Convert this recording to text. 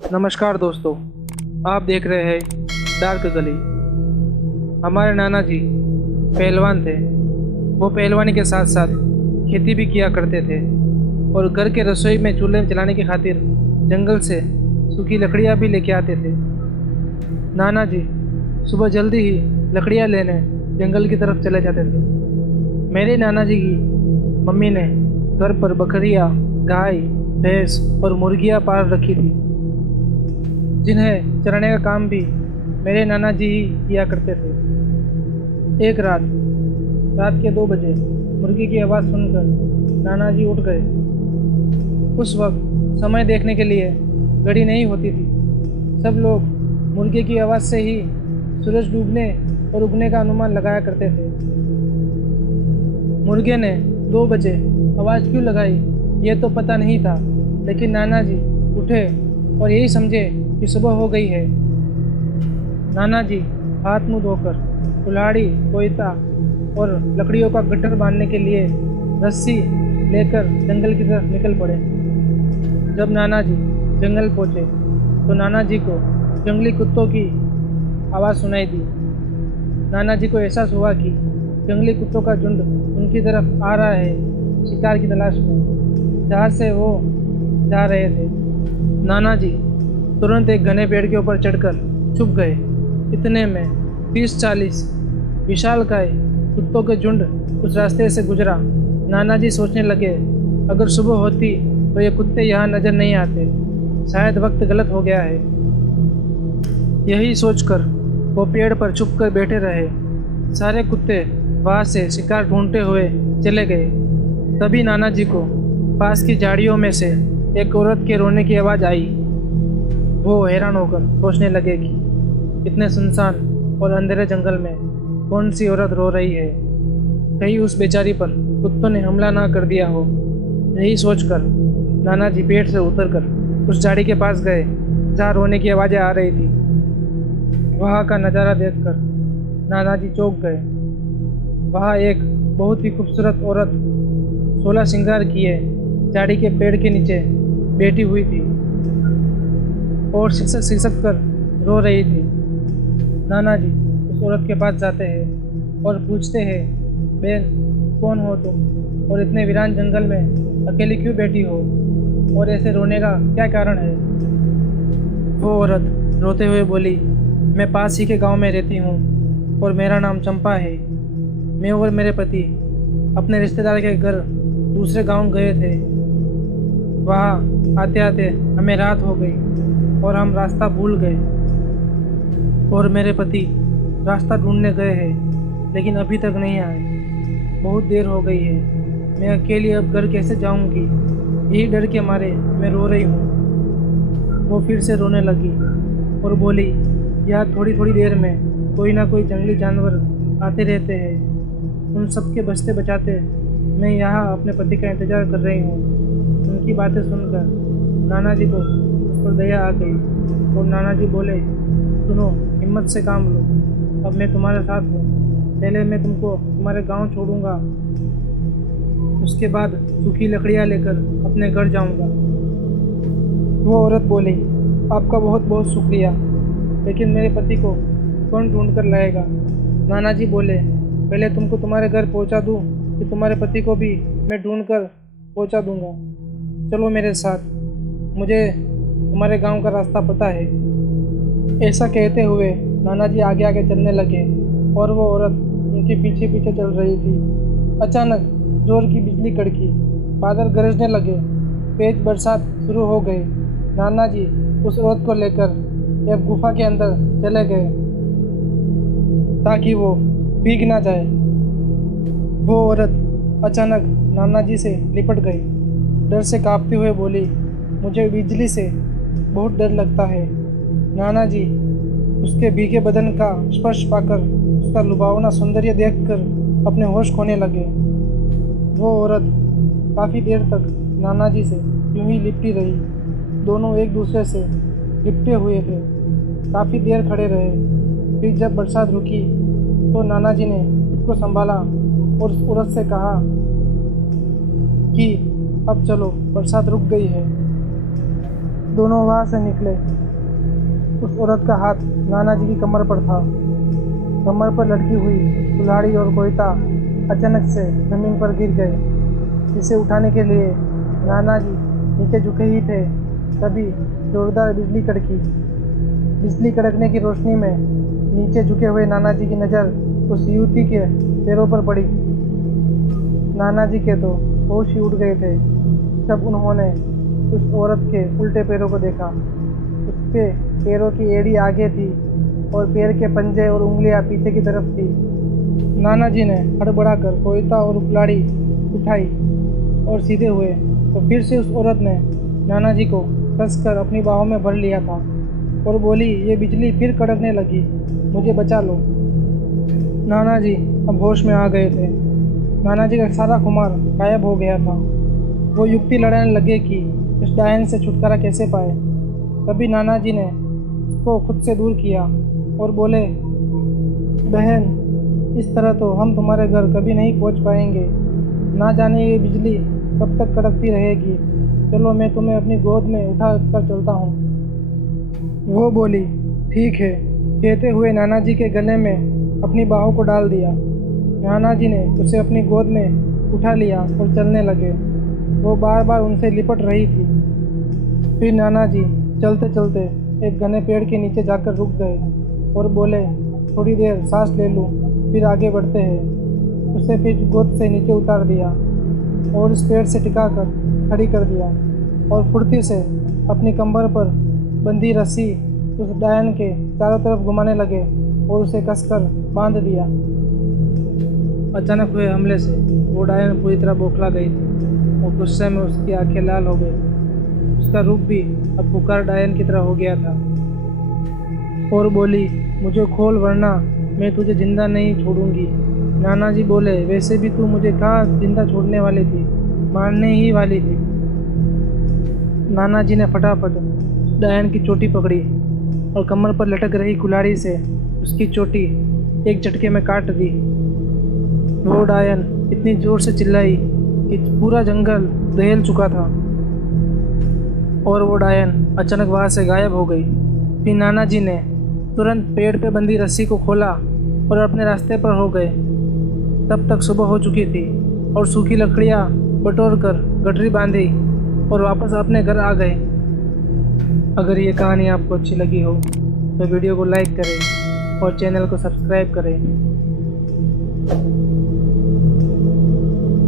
नमस्कार दोस्तों, आप देख रहे हैं डार्क गली। हमारे नाना जी पहलवान थे। वो पहलवानी के साथ साथ खेती भी किया करते थे और घर के रसोई में चूल्हे जलाने की खातिर जंगल से सूखी लकड़ियाँ भी लेके आते थे। नाना जी सुबह जल्दी ही लकड़ियाँ लेने जंगल की तरफ चले जाते थे। मेरे नाना जी की मम्मी ने घर पर बकरियाँ, गाय, भैंस और मुर्गियाँ पाल रखी थी, जिन्हें चराने का काम भी मेरे नाना जी ही किया करते थे। एक रात के 2 बजे मुर्गी की आवाज़ सुनकर नाना जी उठ गए। उस वक्त समय देखने के लिए घड़ी नहीं होती थी। सब लोग मुर्गे की आवाज़ से ही सूरज डूबने और उगने का अनुमान लगाया करते थे। मुर्गे ने 2 बजे आवाज़ क्यों लगाई ये तो पता नहीं था, लेकिन नाना जी उठे और यही समझे कि सुबह हो गई है। नाना जी हाथ मुंह धोकर कुल्हाड़ी, कोयता और लकड़ियों का गट्ठर बांधने के लिए रस्सी लेकर जंगल की तरफ निकल पड़े। जब नाना जी जंगल पहुंचे तो नाना जी को जंगली कुत्तों की आवाज़ सुनाई दी। नाना जी को एहसास हुआ कि जंगली कुत्तों का झुंड उनकी तरफ आ रहा है, शिकार की तलाश में, जहाँ से वो जा रहे थे। नाना जी तुरंत एक घने पेड़ के ऊपर चढ़कर छुप गए। इतने में 30-40 विशालकाय कुत्तों के झुंड उस रास्ते से गुजरा। नाना जी सोचने लगे, अगर सुबह होती तो ये कुत्ते यहाँ नजर नहीं आते, शायद वक्त गलत हो गया है। यही सोचकर वो पेड़ पर छुपकर बैठे रहे। सारे कुत्ते वहाँ से शिकार ढूंढते हुए चले गए। तभी नाना जी को पास की झाड़ियों में से एक औरत के रोने की आवाज़ आई। वो हैरान होकर सोचने लगे कि इतने सुनसान और अंधेरे जंगल में कौन सी औरत रो रही है। कहीं उस बेचारी पर कुत्तों ने हमला ना कर दिया हो। यही सोचकर नाना जी पेड़ से उतरकर उस झाड़ी के पास गए जहाँ रोने की आवाज़ें आ रही थी। वहाँ का नज़ारा देखकर नाना जी चौंक गए। वहाँ एक बहुत ही खूबसूरत औरत 16 श्रृंगार किए झाड़ी के पेड़ के नीचे बैठी हुई थी और सिसक सिसक कर रो रही थी। नाना जी उस औरत के पास जाते हैं और पूछते हैं, बहन कौन हो तुम और इतने वीरान जंगल में अकेली क्यों बैठी हो और ऐसे रोने का क्या कारण है। वो औरत रोते हुए बोली, मैं पास ही के गांव में रहती हूँ और मेरा नाम चंपा है। मैं और मेरे पति अपने रिश्तेदार के घर दूसरे गांव गए थे। वहाँ आते आते हमें रात हो गई और हम रास्ता भूल गए और मेरे पति रास्ता ढूंढने गए हैं, लेकिन अभी तक नहीं आए। बहुत देर हो गई है। मैं अकेली अब घर कैसे जाऊंगी, यही डर के मारे मैं रो रही हूँ। वो फिर से रोने लगी और बोली, यहाँ थोड़ी थोड़ी देर में कोई ना कोई जंगली जानवर आते रहते हैं। उन सबके बचते बचाते मैं यहाँ अपने पति का इंतज़ार कर रही हूँ। उनकी बातें सुनकर नाना जी को उस पर दया आ गई और नाना जी बोले, सुनो, हिम्मत से काम लो, अब मैं तुम्हारे साथ हूँ। पहले मैं तुमको तुम्हारे गांव छोड़ूंगा, उसके बाद सूखी लकड़ियाँ लेकर अपने घर जाऊंगा। वो औरत बोली, आपका बहुत बहुत शुक्रिया, लेकिन मेरे पति को कौन ढूंढ कर लाएगा। नाना जी बोले, पहले तुमको तुम्हारे घर पहुंचा दूं कि तुम्हारे पति को भी मैं ढूंढ कर पहुंचा दूंगा। चलो मेरे साथ, मुझे तुम्हारे गांव का रास्ता पता है। ऐसा कहते हुए नाना जी आगे आगे चलने लगे और वो औरत उनके पीछे पीछे चल रही थी। अचानक जोर की बिजली कड़की, बादल गरजने लगे, तेज बरसात शुरू हो गई। नाना जी उस औरत को लेकर एक गुफा के अंदर चले गए ताकि वो भीग ना जाए। वो औरत अचानक नाना जी से लिपट गई। डर से कांपते हुए बोली, मुझे बिजली से बहुत डर लगता है। नाना जी उसके भीगे बदन का स्पर्श पाकर उसका लुभावना सौंदर्य देखकर अपने होश खोने लगे। वो औरत काफ़ी देर तक नाना जी से यूं ही लिपटी रही। दोनों एक दूसरे से लिपटे हुए थे। काफ़ी देर खड़े रहे। फिर जब बरसात रुकी तो नाना जी ने खुद को संभाला और उस औरत से कहा कि अब चलो, बरसात रुक गई है। दोनों वहाँ से निकले। उस औरत का हाथ नाना जी की कमर पर था। कमर पर लटकी हुई कुल्हाड़ी और कोयता अचानक से जमीन पर गिर गए। जिसे उठाने के लिए नाना जी नीचे झुके ही थे, तभी जोरदार बिजली कड़की। बिजली कड़कने की रोशनी में नीचे झुके हुए नाना जी की नज़र उस युवती के पैरों पर पड़ी। नाना जी के तो होश ही उड़ गए थे जब उन्होंने उस औरत के उल्टे पैरों को देखा। उसके पैरों की एड़ी आगे थी और पैर के पंजे और उंगलियां पीछे की तरफ थी। नाना जी ने हड़बड़ाकर कोयता और कुल्हाड़ी उठाई और सीधे हुए तो फिर से उस औरत ने नाना जी को कसकर अपनी बाहों में भर लिया था और बोली, ये बिजली फिर कड़कने लगी, मुझे बचा लो। नाना जी अब होश में आ गए थे। नाना जी का सारा खुमार गायब हो गया था। वो युक्ति लड़ाने लगे कि इस डायन से छुटकारा कैसे पाए। तभी नाना जी ने उसको खुद से दूर किया और बोले, बहन, इस तरह तो हम तुम्हारे घर कभी नहीं पहुंच पाएंगे। ना जाने ये बिजली कब तक कड़कती रहेगी। चलो, मैं तुम्हें अपनी गोद में उठा कर चलता हूँ। वो बोली, ठीक है, कहते हुए नाना जी के गले में अपनी बाहों को डाल दिया। नाना जी ने उसे अपनी गोद में उठा लिया और चलने लगे। वो बार बार उनसे लिपट रही थी। फिर नाना जी चलते चलते एक घने पेड़ के नीचे जाकर रुक गए और बोले, थोड़ी देर सांस ले लूँ, फिर आगे बढ़ते हैं। उसे फिर गोद से नीचे उतार दिया और उस पेड़ से टिका कर खड़ी कर दिया और फुर्ती से अपनी कमर पर बंधी रस्सी उस डायन के चारों तरफ घुमाने लगे और उसे कसकर बांध दिया। अचानक हुए हमले से वो डायन पूरी तरह बौखला गई थी और गुस्से में उसकी आंखें लाल हो गई। उसका रूप भी अब पुकार डायन की तरह हो गया था और बोली, मुझे खोल वरना मैं तुझे जिंदा नहीं छोड़ूंगी। नाना जी बोले, वैसे भी तू मुझे कहाँ जिंदा छोड़ने वाली थी, मारने ही वाली थी। नाना जी ने फटाफट डायन की चोटी पकड़ी और कमर पर लटक रही कुल्हाड़ी से उसकी चोटी एक झटके में काट दी। वो डायन इतनी जोर से चिल्लाई कि पूरा जंगल दहल चुका था और वो डायन अचानक वहाँ से गायब हो गई। फिर नाना जी ने तुरंत पेड़ पे बंधी रस्सी को खोला और अपने रास्ते पर हो गए। तब तक सुबह हो चुकी थी और सूखी लकड़ियाँ बटोर कर गठरी बांधी और वापस अपने घर आ गए। अगर ये कहानी आपको अच्छी लगी हो तो वीडियो को लाइक करें और चैनल को सब्सक्राइब करें।